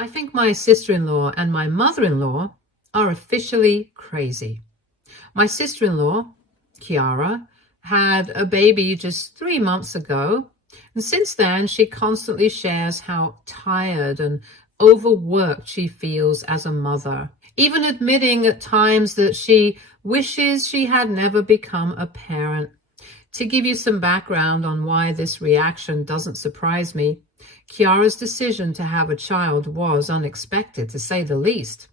I think my sister-in-law and my mother-in-law are officially crazy. My sister-in-law, Kiara, had a baby just 3 months ago, and since then she constantly shares how tired and overworked she feels as a mother, even admitting at times that she wishes she had never become a parent. To give you some background on why this reaction doesn't surprise me, Kiara's decision to have a child was unexpected, to say the least.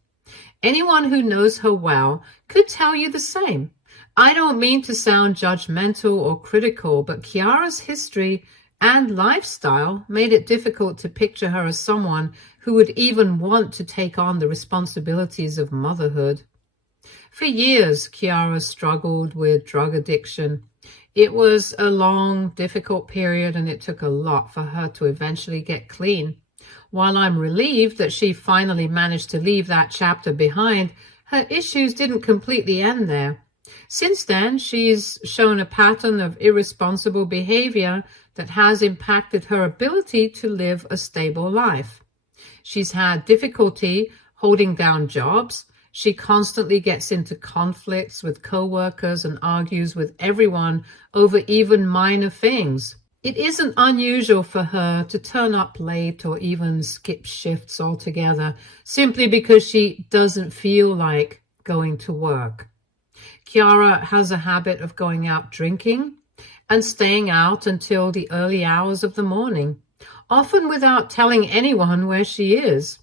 Anyone who knows her well could tell you the same. I don't mean to sound judgmental or critical, but Kiara's history and lifestyle made it difficult to picture her as someone who would even want to take on the responsibilities of motherhood. For years, Kiara struggled with drug addiction. It was a long, difficult period, and it took a lot for her to eventually get clean. While I'm relieved that she finally managed to leave that chapter behind, her issues didn't completely end there. Since then, she's shown a pattern of irresponsible behavior that has impacted her ability to live a stable life. She's had difficulty holding down jobs. She constantly gets into conflicts with coworkers and argues with everyone over even minor things. It isn't unusual for her to turn up late or even skip shifts altogether simply because she doesn't feel like going to work. Kiara has a habit of going out drinking and staying out until the early hours of the morning, often without telling anyone where she is.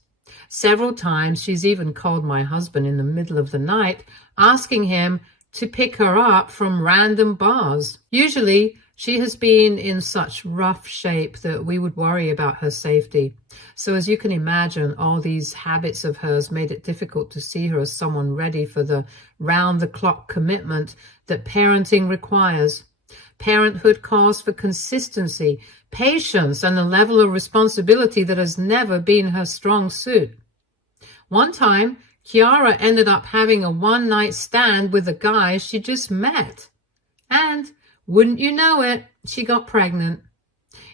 Several times she's even called my husband in the middle of the night, asking him to pick her up from random bars. Usually, she has been in such rough shape that we would worry about her safety. So as you can imagine, all these habits of hers made it difficult to see her as someone ready for the round-the-clock commitment that parenting requires. Parenthood calls for consistency, patience, and a level of responsibility that has never been her strong suit. One time, Kiara ended up having a one-night stand with a guy she just met. And wouldn't you know it, she got pregnant.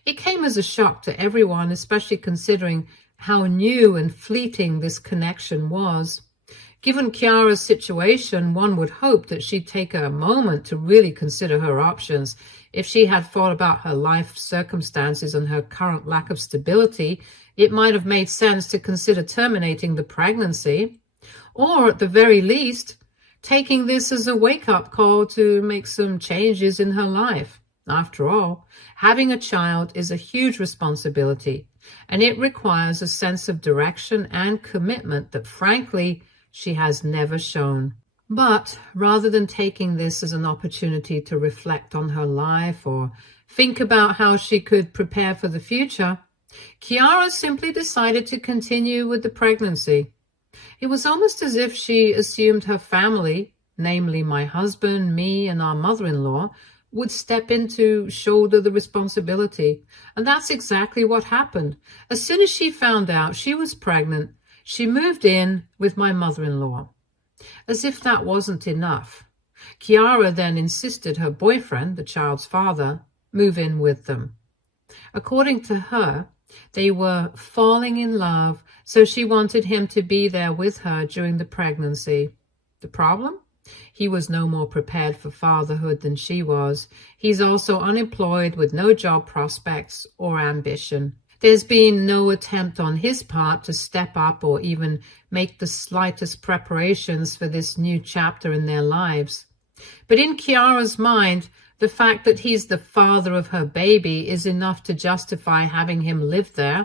It came as a shock to everyone, especially considering how new and fleeting this connection was. Given Kiara's situation, one would hope that she'd take a moment to really consider her options. If she had thought about her life circumstances and her current lack of stability, it might have made sense to consider terminating the pregnancy, or at the very least, taking this as a wake-up call to make some changes in her life. After all, having a child is a huge responsibility, and it requires a sense of direction and commitment that, frankly, she has never shown. But rather than taking this as an opportunity to reflect on her life or think about how she could prepare for the future, Kiara simply decided to continue with the pregnancy. It was almost as if she assumed her family, namely my husband, me, and our mother-in-law, would step in to shoulder the responsibility. And that's exactly what happened. As soon as she found out she was pregnant, she moved in with my mother-in-law. As if that wasn't enough, Kiara then insisted her boyfriend, the child's father, move in with them. According to her, they were falling in love, so she wanted him to be there with her during the pregnancy. The problem? He was no more prepared for fatherhood than she was. He's also unemployed with no job prospects or ambition. There's been no attempt on his part to step up or even make the slightest preparations for this new chapter in their lives. But in Kiara's mind, the fact that he's the father of her baby is enough to justify having him live there,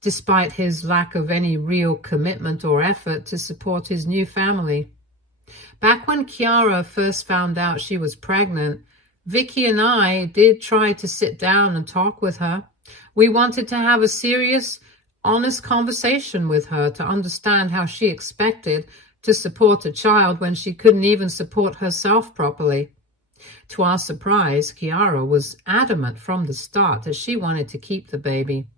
despite his lack of any real commitment or effort to support his new family. Back when Kiara first found out she was pregnant, Vicky and I did try to sit down and talk with her. We wanted to have a serious, honest conversation with her to understand how she expected to support a child when she couldn't even support herself properly. To our surprise, Kiara was adamant from the start that she wanted to keep the baby.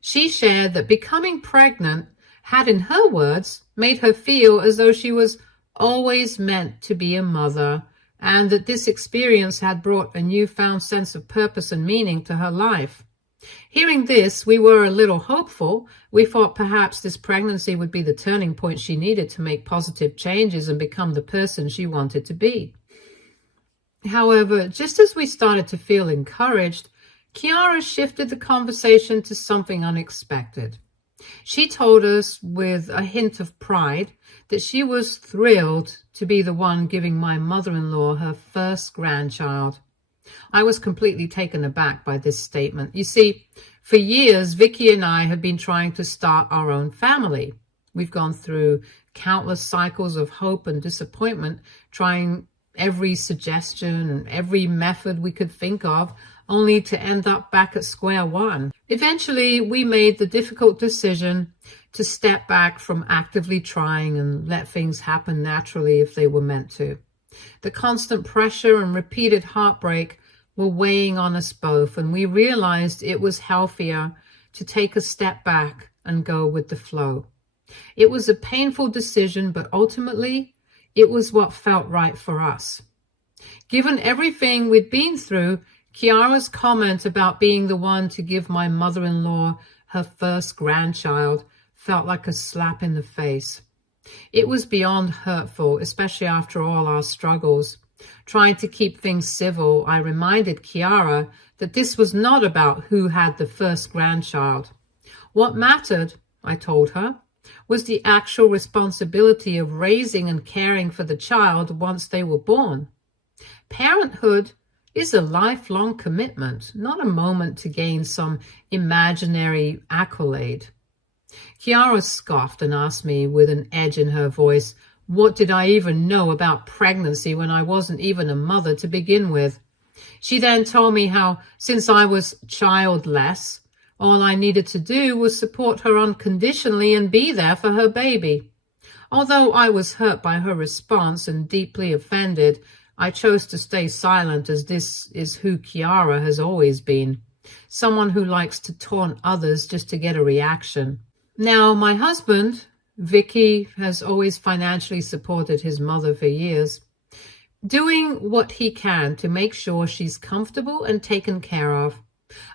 She shared that becoming pregnant had, in her words, made her feel as though she was always meant to be a mother, and that this experience had brought a newfound sense of purpose and meaning to her life. Hearing this, we were a little hopeful. We thought perhaps this pregnancy would be the turning point she needed to make positive changes and become the person she wanted to be. However, just as we started to feel encouraged, Kiara shifted the conversation to something unexpected. She told us with a hint of pride that she was thrilled to be the one giving my mother-in-law her first grandchild. I was completely taken aback by this statement. You see, for years, Vicky and I have been trying to start our own family. We've gone through countless cycles of hope and disappointment, trying every suggestion and every method we could think of, only to end up back at square one. Eventually, we made the difficult decision to step back from actively trying and let things happen naturally if they were meant to. The constant pressure and repeated heartbreak were weighing on us both, and we realized it was healthier to take a step back and go with the flow. It was a painful decision, but ultimately, it was what felt right for us. Given everything we'd been through, Kiara's comment about being the one to give my mother-in-law her first grandchild felt like a slap in the face. It was beyond hurtful, especially after all our struggles. Trying to keep things civil, I reminded Kiara that this was not about who had the first grandchild. What mattered, I told her, was the actual responsibility of raising and caring for the child once they were born. Parenthood is a lifelong commitment, not a moment to gain some imaginary accolade. Kiara scoffed and asked me with an edge in her voice, what did I even know about pregnancy when I wasn't even a mother to begin with? She then told me how, since I was childless, all I needed to do was support her unconditionally and be there for her baby. Although I was hurt by her response and deeply offended, I chose to stay silent, as this is who Kiara has always been, someone who likes to taunt others just to get a reaction. Now, my husband, Vicky, has always financially supported his mother for years, doing what he can to make sure she's comfortable and taken care of.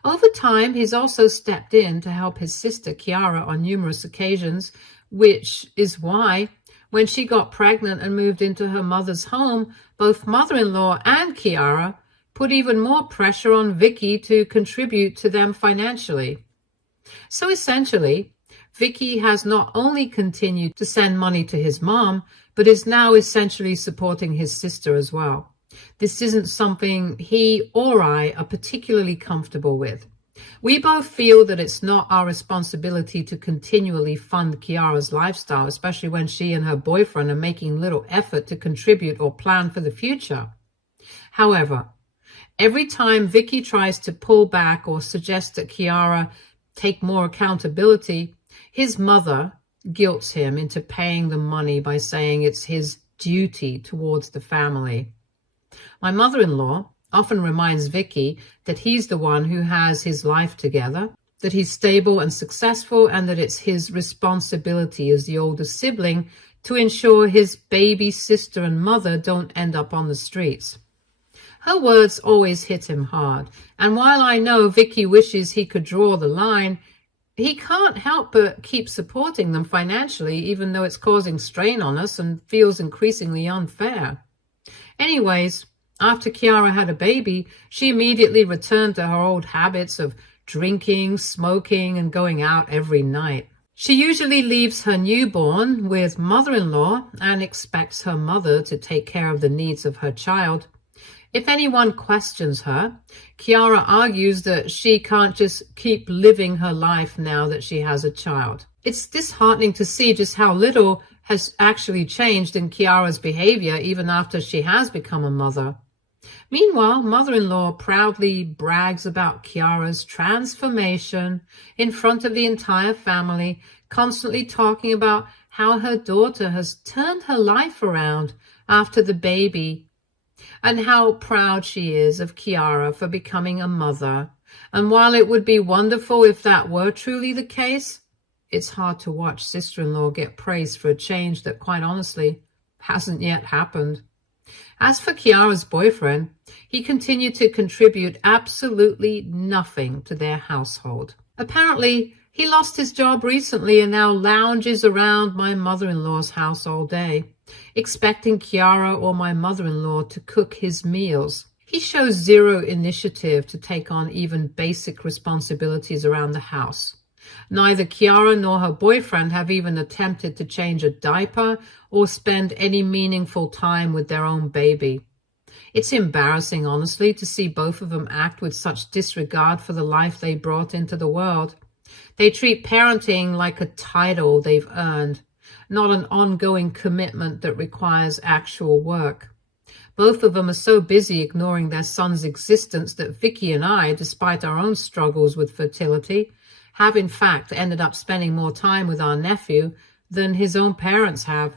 Over time, he's also stepped in to help his sister Kiara on numerous occasions, which is why, when she got pregnant and moved into her mother's home, both mother-in-law and Kiara put even more pressure on Vicky to contribute to them financially. So essentially, Vicky has not only continued to send money to his mom, but is now essentially supporting his sister as well. This isn't something he or I are particularly comfortable with. We both feel that it's not our responsibility to continually fund Kiara's lifestyle, especially when she and her boyfriend are making little effort to contribute or plan for the future. However, every time Vicky tries to pull back or suggest that Kiara take more accountability, his mother guilts him into paying the money by saying it's his duty towards the family. My mother-in-law often reminds Vicky that he's the one who has his life together, that he's stable and successful, and that it's his responsibility as the older sibling to ensure his baby sister and mother don't end up on the streets. Her words always hit him hard, and while I know Vicky wishes he could draw the line, he can't help but keep supporting them financially, even though it's causing strain on us and feels increasingly unfair. Anyways, after Kiara had a baby, she immediately returned to her old habits of drinking, smoking, and going out every night. She usually leaves her newborn with mother-in-law and expects her mother to take care of the needs of her child. If anyone questions her, Kiara argues that she can't just keep living her life now that she has a child. It's disheartening to see just how little has actually changed in Kiara's behavior even after she has become a mother. Meanwhile, mother-in-law proudly brags about Kiara's transformation in front of the entire family, constantly talking about how her daughter has turned her life around after the baby, and how proud she is of Kiara for becoming a mother. And while it would be wonderful if that were truly the case, it's hard to watch sister-in-law get praised for a change that, quite honestly, hasn't yet happened. As for Kiara's boyfriend, he continued to contribute absolutely nothing to their household. Apparently, he lost his job recently and now lounges around my mother-in-law's house all day, expecting Kiara or my mother-in-law to cook his meals. He shows zero initiative to take on even basic responsibilities around the house. Neither Kiara nor her boyfriend have even attempted to change a diaper or spend any meaningful time with their own baby. It's embarrassing, honestly, to see both of them act with such disregard for the life they brought into the world. They treat parenting like a title they've earned, not an ongoing commitment that requires actual work. Both of them are so busy ignoring their son's existence that Vicky and I, despite our own struggles with fertility, have in fact ended up spending more time with our nephew than his own parents have.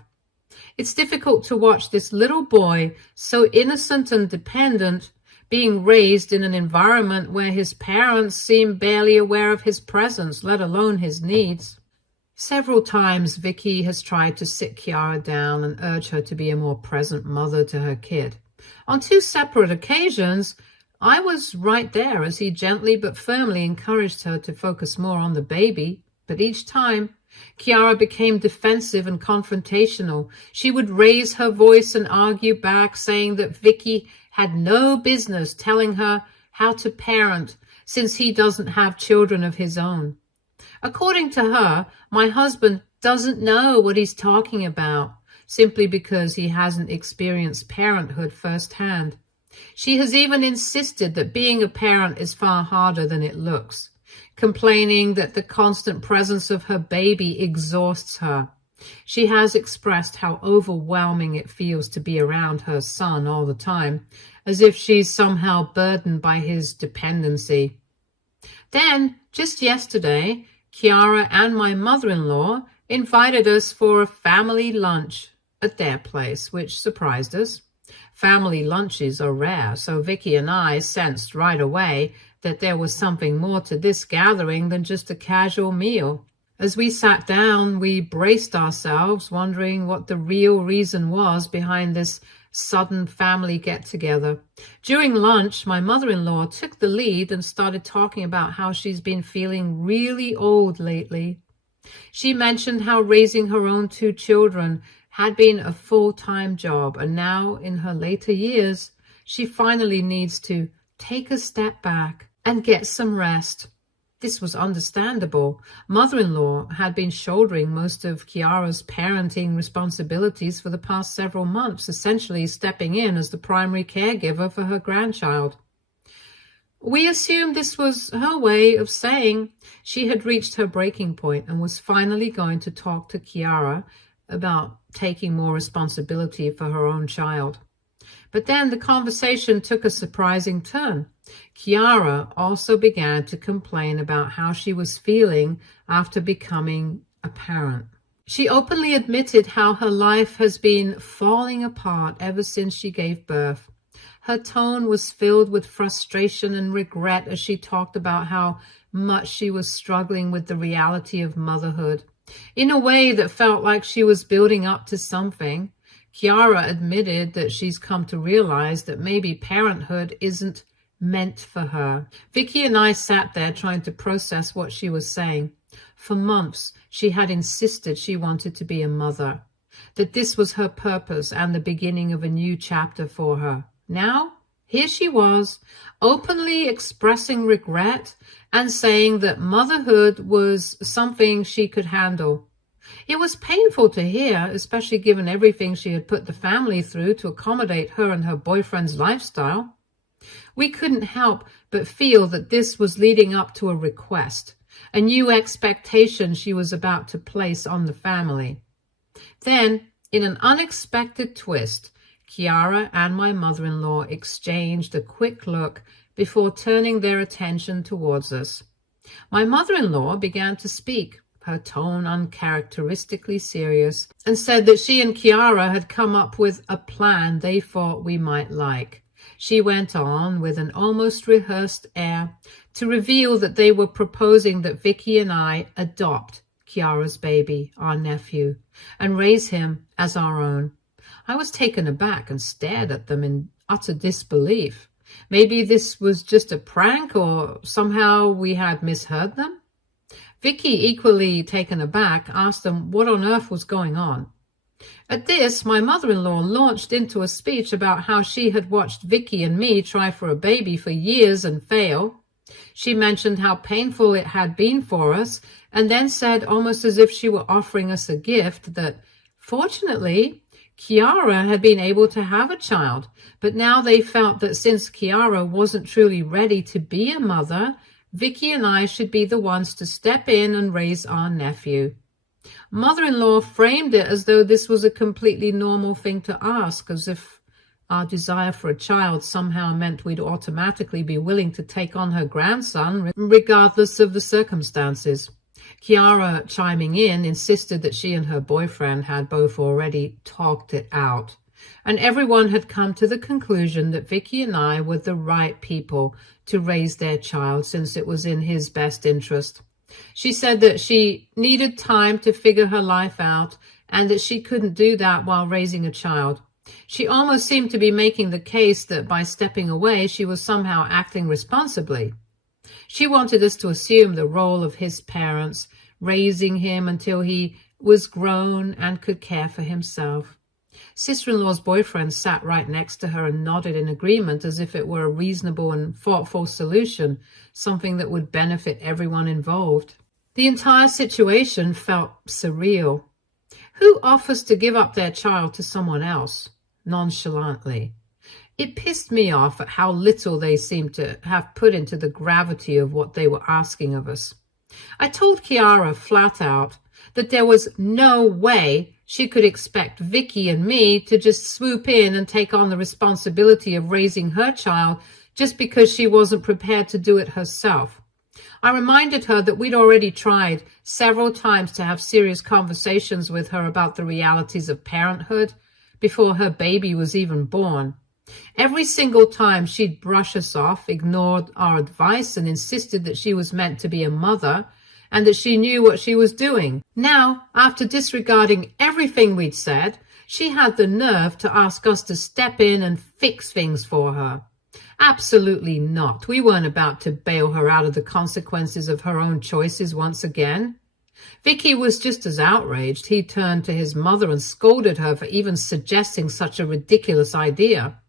It's difficult to watch this little boy, so innocent and dependent, being raised in an environment where his parents seem barely aware of his presence, let alone his needs. Several times Vicky has tried to sit Kiara down and urge her to be a more present mother to her kid. On 2 separate occasions, I was right there as he gently but firmly encouraged her to focus more on the baby, but each time, Kiara became defensive and confrontational. She would raise her voice and argue back, saying that Vicky had no business telling her how to parent since he doesn't have children of his own. According to her, my husband doesn't know what he's talking about simply because he hasn't experienced parenthood firsthand. She has even insisted that being a parent is far harder than it looks, complaining that the constant presence of her baby exhausts her. She has expressed how overwhelming it feels to be around her son all the time, as if she's somehow burdened by his dependency. Then, just yesterday, Kiara and my mother-in-law invited us for a family lunch at their place, which surprised us. Family lunches are rare, so Vicky and I sensed right away that there was something more to this gathering than just a casual meal. As we sat down, we braced ourselves, wondering what the real reason was behind this sudden family get-together. During lunch, my mother-in-law took the lead and started talking about how she's been feeling really old lately. She mentioned how raising her own 2 children had been a full-time job, and now in her later years, she finally needs to take a step back and get some rest. This was understandable. Mother-in-law had been shouldering most of Kiara's parenting responsibilities for the past several months, essentially stepping in as the primary caregiver for her grandchild. We assumed this was her way of saying she had reached her breaking point and was finally going to talk to Kiara about taking more responsibility for her own child. But then the conversation took a surprising turn. Kiara also began to complain about how she was feeling after becoming a parent. She openly admitted how her life has been falling apart ever since she gave birth. Her tone was filled with frustration and regret as she talked about how much she was struggling with the reality of motherhood. In a way that felt like she was building up to something, Kiara admitted that she's come to realize that maybe parenthood isn't meant for her. Vicky and I sat there trying to process what she was saying. For months, she had insisted she wanted to be a mother, that this was her purpose and the beginning of a new chapter for her. Now, here she was, openly expressing regret and saying that motherhood was something she could handle. It was painful to hear, especially given everything she had put the family through to accommodate her and her boyfriend's lifestyle. We couldn't help but feel that this was leading up to a request, a new expectation she was about to place on the family. Then, in an unexpected twist, Kiara and my mother-in-law exchanged a quick look before turning their attention towards us. My mother-in-law began to speak, her tone uncharacteristically serious, and said that she and Kiara had come up with a plan they thought we might like. She went on with an almost rehearsed air to reveal that they were proposing that Vicky and I adopt Kiara's baby, our nephew, and raise him as our own. I was taken aback and stared at them in utter disbelief. Maybe this was just a prank, or somehow we had misheard them? Vicky, equally taken aback, asked them what on earth was going on. At this, my mother-in-law launched into a speech about how she had watched Vicky and me try for a baby for years and fail. She mentioned how painful it had been for us, and then said, almost as if she were offering us a gift, that fortunately, Kiara had been able to have a child, but now they felt that since Kiara wasn't truly ready to be a mother, Vicky and I should be the ones to step in and raise our nephew. Mother-in-law framed it as though this was a completely normal thing to ask, as if our desire for a child somehow meant we'd automatically be willing to take on her grandson, regardless of the circumstances. Kiara, chiming in, insisted that she and her boyfriend had both already talked it out, and everyone had come to the conclusion that Vicky and I were the right people to raise their child, since it was in his best interest. She said that she needed time to figure her life out, and that she couldn't do that while raising a child. She almost seemed to be making the case that by stepping away, she was somehow acting responsibly. She wanted us to assume the role of his parents, raising him until he was grown and could care for himself. Sister-in-law's boyfriend sat right next to her and nodded in agreement, as if it were a reasonable and thoughtful solution, something that would benefit everyone involved. The entire situation felt surreal. Who offers to give up their child to someone else nonchalantly? It pissed me off at how little they seemed to have put into the gravity of what they were asking of us. I told Kiara flat out that there was no way she could expect Vicky and me to just swoop in and take on the responsibility of raising her child just because she wasn't prepared to do it herself. I reminded her that we'd already tried several times to have serious conversations with her about the realities of parenthood before her baby was even born. Every single time she'd brush us off, ignored our advice, and insisted that she was meant to be a mother and that she knew what she was doing. Now, after disregarding everything we'd said, she had the nerve to ask us to step in and fix things for her. Absolutely not. We weren't about to bail her out of the consequences of her own choices once again. Vicky was just as outraged. He turned to his mother and scolded her for even suggesting such a ridiculous idea.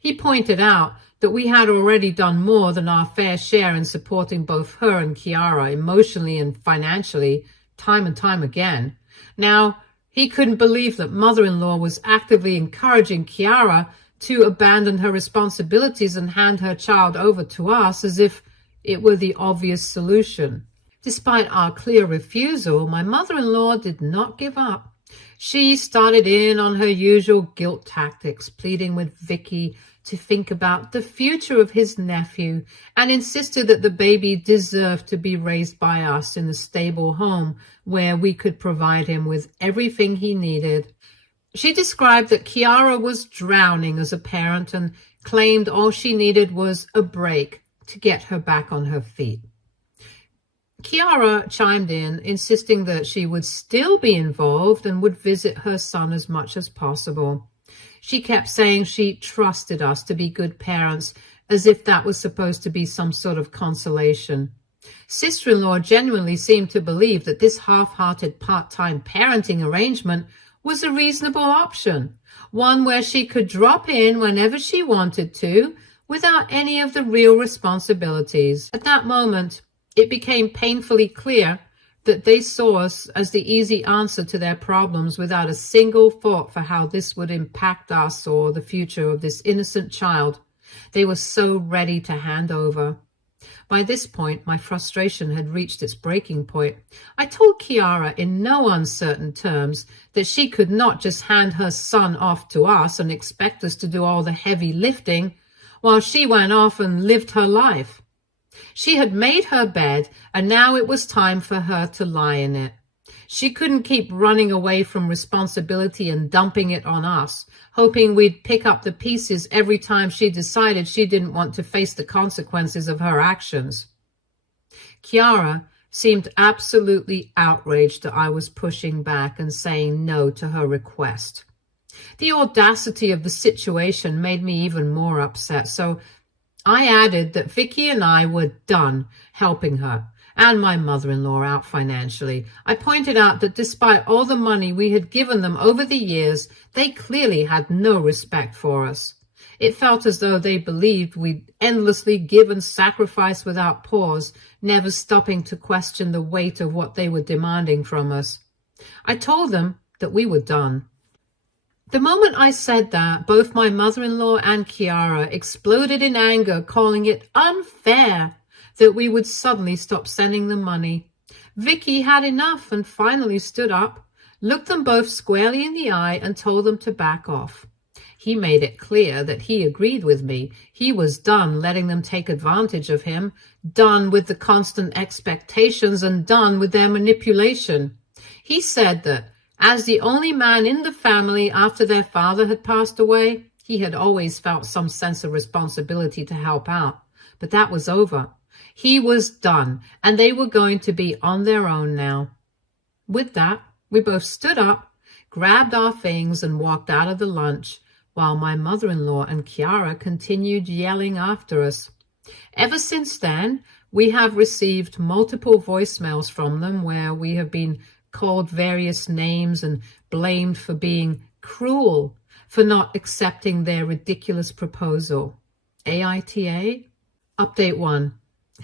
He pointed out that we had already done more than our fair share in supporting both her and Kiara emotionally and financially, time and time again. Now, he couldn't believe that mother-in-law was actively encouraging Kiara to abandon her responsibilities and hand her child over to us as if it were the obvious solution. Despite our clear refusal, my mother-in-law did not give up. She started in on her usual guilt tactics, pleading with Vicky to think about the future of his nephew, and insisted that the baby deserved to be raised by us in a stable home where we could provide him with everything he needed. She described that Kiara was drowning as a parent and claimed all she needed was a break to get her back on her feet. Kiara chimed in, insisting that she would still be involved and would visit her son as much as possible. She kept saying she trusted us to be good parents, as if that was supposed to be some sort of consolation. Sister-in-law genuinely seemed to believe that this half-hearted part-time parenting arrangement was a reasonable option, one where she could drop in whenever she wanted to, without any of the real responsibilities. At that moment, it became painfully clear that they saw us as the easy answer to their problems, without a single thought for how this would impact us or the future of this innocent child they were so ready to hand over. By this point, my frustration had reached its breaking point. I told Kiara in no uncertain terms that she could not just hand her son off to us and expect us to do all the heavy lifting while she went off and lived her life. She had made her bed, and now it was time for her to lie in it. She couldn't keep running away from responsibility and dumping it on us, hoping we'd pick up the pieces every time she decided she didn't want to face the consequences of her actions. Kiara seemed absolutely outraged that I was pushing back and saying no to her request. The audacity of the situation made me even more upset, so I added that Vicky and I were done helping her and my mother-in-law out financially. I pointed out that despite all the money we had given them over the years, they clearly had no respect for us. It felt as though they believed we'd endlessly give and sacrifice without pause, never stopping to question the weight of what they were demanding from us. I told them that we were done. The moment I said that, both my mother-in-law and Kiara exploded in anger, calling it unfair that we would suddenly stop sending them money. Vicky had enough and finally stood up, looked them both squarely in the eye, and told them to back off. He made it clear that he agreed with me. He was done letting them take advantage of him, done with the constant expectations, and done with their manipulation. He said that as the only man in the family after their father had passed away, he had always felt some sense of responsibility to help out. But that was over. He was done, and they were going to be on their own now. With that, we both stood up, grabbed our things, and walked out of the lunch, while my mother-in-law and Kiara continued yelling after us. Ever since then, we have received multiple voicemails from them where we have been called various names and blamed for being cruel, for not accepting their ridiculous proposal. AITA? Update 1.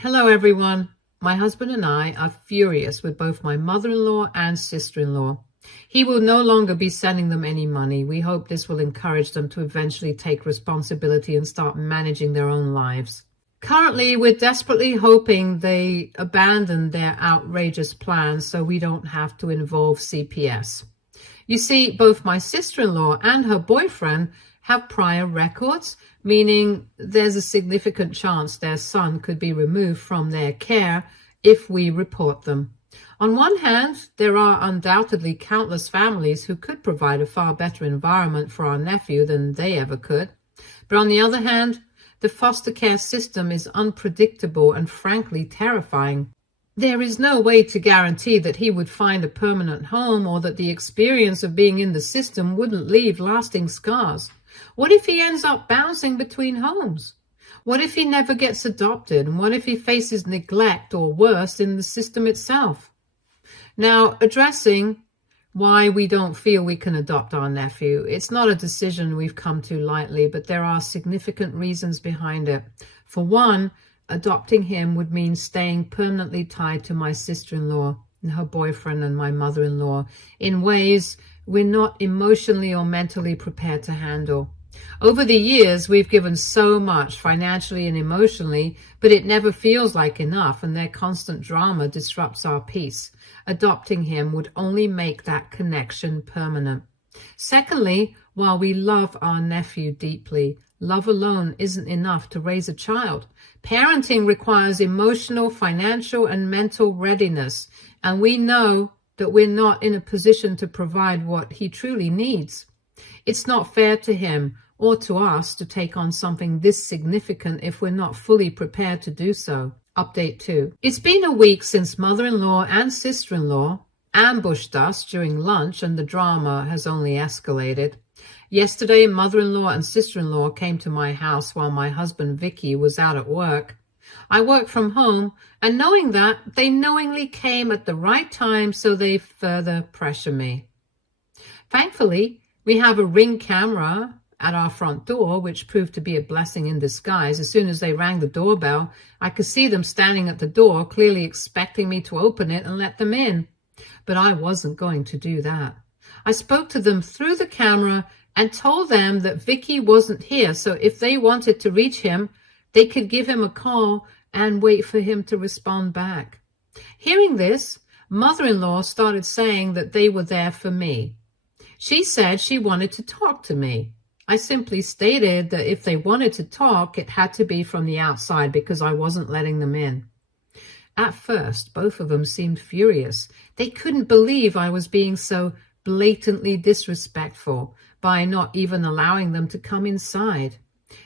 Hello, everyone. My husband and I are furious with both my mother-in-law and sister-in-law. He will no longer be sending them any money. We hope this will encourage them to eventually take responsibility and start managing their own lives. Currently, we're desperately hoping they abandon their outrageous plans so we don't have to involve CPS. You see, both my sister-in-law and her boyfriend have prior records, meaning there's a significant chance their son could be removed from their care if we report them. On one hand, there are undoubtedly countless families who could provide a far better environment for our nephew than they ever could. But on the other hand, the foster care system is unpredictable and frankly terrifying. There is no way to guarantee that he would find a permanent home or that the experience of being in the system wouldn't leave lasting scars. What if he ends up bouncing between homes? What if he never gets adopted? And what if he faces neglect or worse in the system itself? Now, addressing why we don't feel we can adopt our nephew, it's not a decision we've come to lightly, but there are significant reasons behind it. For one, adopting him would mean staying permanently tied to my sister-in-law and her boyfriend and my mother-in-law in ways we're not emotionally or mentally prepared to handle. Over the years, we've given so much financially and emotionally, but it never feels like enough, and their constant drama disrupts our peace. Adopting him would only make that connection permanent. Secondly, while we love our nephew deeply, love alone isn't enough to raise a child. Parenting requires emotional, financial, and mental readiness, and we know that we're not in a position to provide what he truly needs. It's not fair to him or to us to take on something this significant if we're not fully prepared to do so. Update 2. It's been a week since mother-in-law and sister-in-law ambushed us during lunch, and the drama has only escalated. Yesterday, mother-in-law and sister-in-law came to my house while my husband Vicky was out at work. I work from home, and knowing that, they knowingly came at the right time so they further pressure me. Thankfully, we have a Ring camera at our front door, which proved to be a blessing in disguise. As soon as they rang the doorbell, I could see them standing at the door, clearly expecting me to open it and let them in. But I wasn't going to do that. I spoke to them through the camera and told them that Vicky wasn't here, so if they wanted to reach him, they could give him a call and wait for him to respond back. Hearing this, mother-in-law started saying that they were there for me. She said she wanted to talk to me. I simply stated that if they wanted to talk, it had to be from the outside because I wasn't letting them in. At first, both of them seemed furious. They couldn't believe I was being so blatantly disrespectful by not even allowing them to come inside.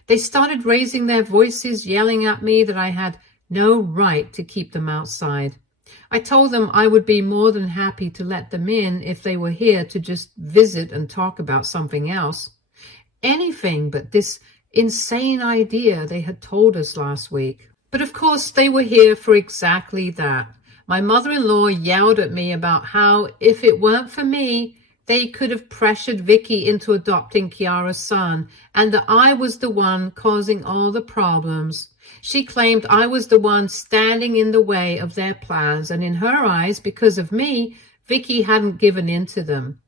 They started raising their voices, yelling at me that I had no right to keep them outside. I told them I would be more than happy to let them in if they were here to just visit and talk about something else. Anything but this insane idea they had told us last week. But of course they were here for exactly that. My mother-in-law yelled at me about how if it weren't for me, they could have pressured Vicky into adopting Kiara's son, and that I was the one causing all the problems. She claimed I was the one standing in the way of their plans, and in her eyes, because of me, Vicky hadn't given in to them.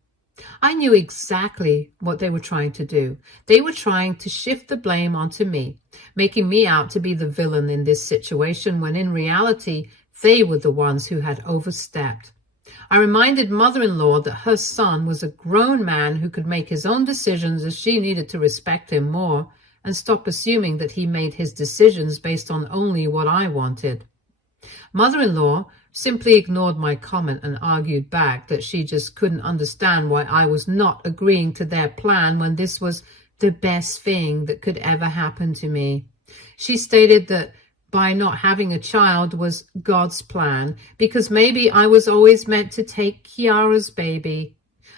I knew exactly what they were trying to do. They were trying to shift the blame onto me, making me out to be the villain in this situation when in reality, they were the ones who had overstepped. I reminded mother-in-law that her son was a grown man who could make his own decisions, as she needed to respect him more and stop assuming that he made his decisions based on only what I wanted. Mother-in-law simply ignored my comment and argued back that she just couldn't understand why I was not agreeing to their plan when this was the best thing that could ever happen to me. She stated that by not having a child was God's plan, because maybe I was always meant to take Kiara's baby.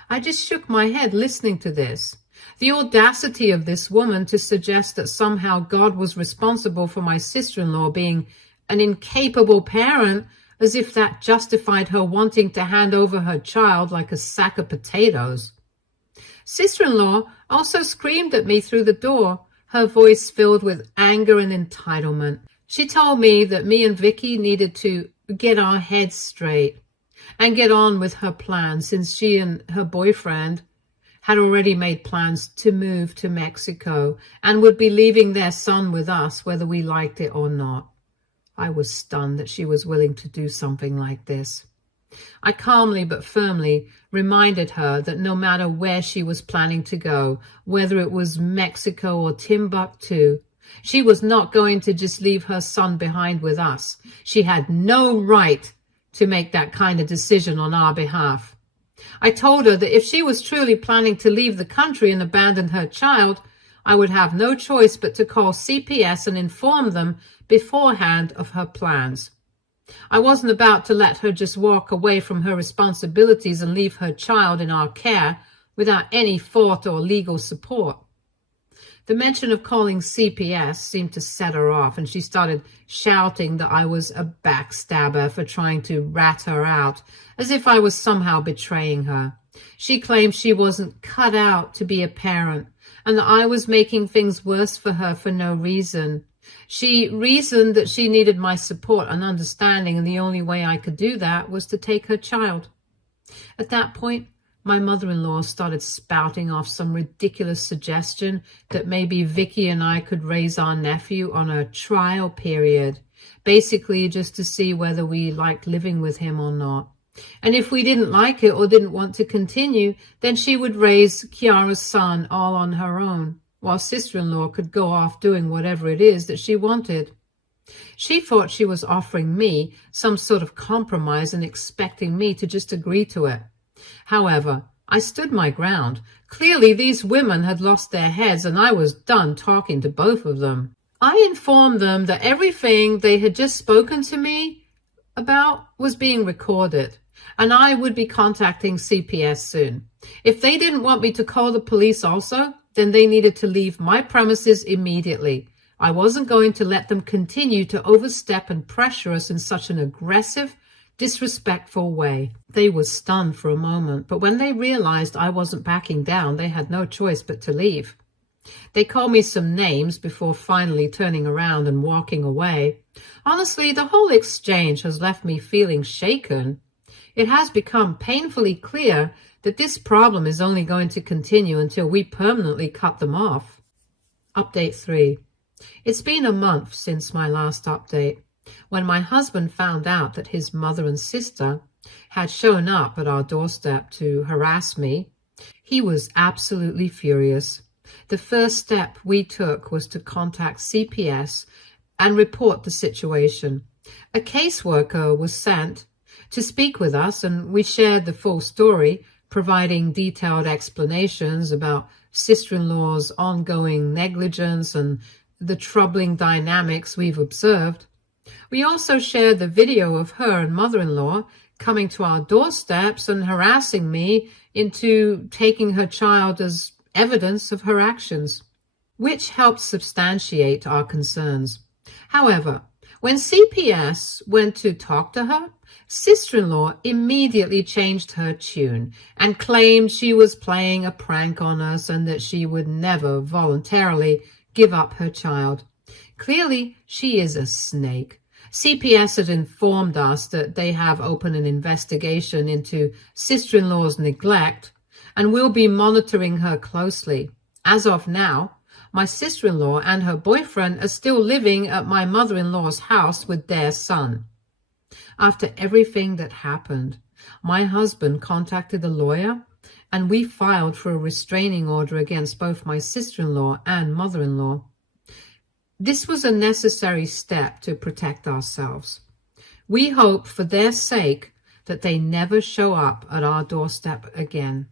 I just shook my head listening to this. The audacity of this woman to suggest that somehow God was responsible for my sister-in-law being an incapable parent, as if that justified her wanting to hand over her child like a sack of potatoes. Sister-in-law also screamed at me through the door, her voice filled with anger and entitlement. She told me that me and Vicky needed to get our heads straight and get on with her plan, since she and her boyfriend had already made plans to move to Mexico and would be leaving their son with us whether we liked it or not. I was stunned that she was willing to do something like this. I calmly but firmly reminded her that no matter where she was planning to go, whether it was Mexico or Timbuktu, she was not going to just leave her son behind with us. She had no right to make that kind of decision on our behalf. I told her that if she was truly planning to leave the country and abandon her child, I would have no choice but to call CPS and inform them beforehand of her plans. I wasn't about to let her just walk away from her responsibilities and leave her child in our care without any thought or legal support. The mention of calling CPS seemed to set her off, and she started shouting that I was a backstabber for trying to rat her out, as if I was somehow betraying her. She claimed she wasn't cut out to be a parent, and that I was making things worse for her for no reason. She reasoned that she needed my support and understanding, and the only way I could do that was to take her child. At that point, my mother-in-law started spouting off some ridiculous suggestion that maybe Vicky and I could raise our nephew on a trial period, basically just to see whether we liked living with him or not. And if we didn't like it or didn't want to continue, then she would raise Kiara's son all on her own, while sister-in-law could go off doing whatever it is that she wanted. She thought she was offering me some sort of compromise and expecting me to just agree to it. However, I stood my ground. Clearly, these women had lost their heads, and I was done talking to both of them. I informed them that everything they had just spoken to me about was being recorded, and I would be contacting CPS soon. If they didn't want me to call the police also, then they needed to leave my premises immediately. I wasn't going to let them continue to overstep and pressure us in such an aggressive, disrespectful way. They were stunned for a moment, but when they realized I wasn't backing down, they had no choice but to leave. They called me some names before finally turning around and walking away. Honestly, the whole exchange has left me feeling shaken. It has become painfully clear that this problem is only going to continue until we permanently cut them off. Update 3. It's been a month since my last update. When my husband found out that his mother and sister had shown up at our doorstep to harass me, he was absolutely furious. The first step we took was to contact CPS and report the situation. A caseworker was sent to speak with us, and we shared the full story, providing detailed explanations about sister-in-law's ongoing negligence and the troubling dynamics we've observed. We also shared the video of her and mother-in-law coming to our doorsteps and harassing me into taking her child as evidence of her actions, which helped substantiate our concerns. However, when CPS went to talk to her, sister-in-law immediately changed her tune and claimed she was playing a prank on us and that she would never voluntarily give up her child. Clearly, she is a snake. CPS had informed us that they have opened an investigation into sister-in-law's neglect and will be monitoring her closely. As of now, my sister-in-law and her boyfriend are still living at my mother-in-law's house with their son. After everything that happened, my husband contacted a lawyer and we filed for a restraining order against both my sister-in-law and mother-in-law. This was a necessary step to protect ourselves. We hope for their sake that they never show up at our doorstep again.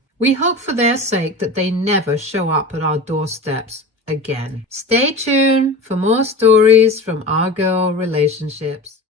Stay tuned for more stories from our girl relationships.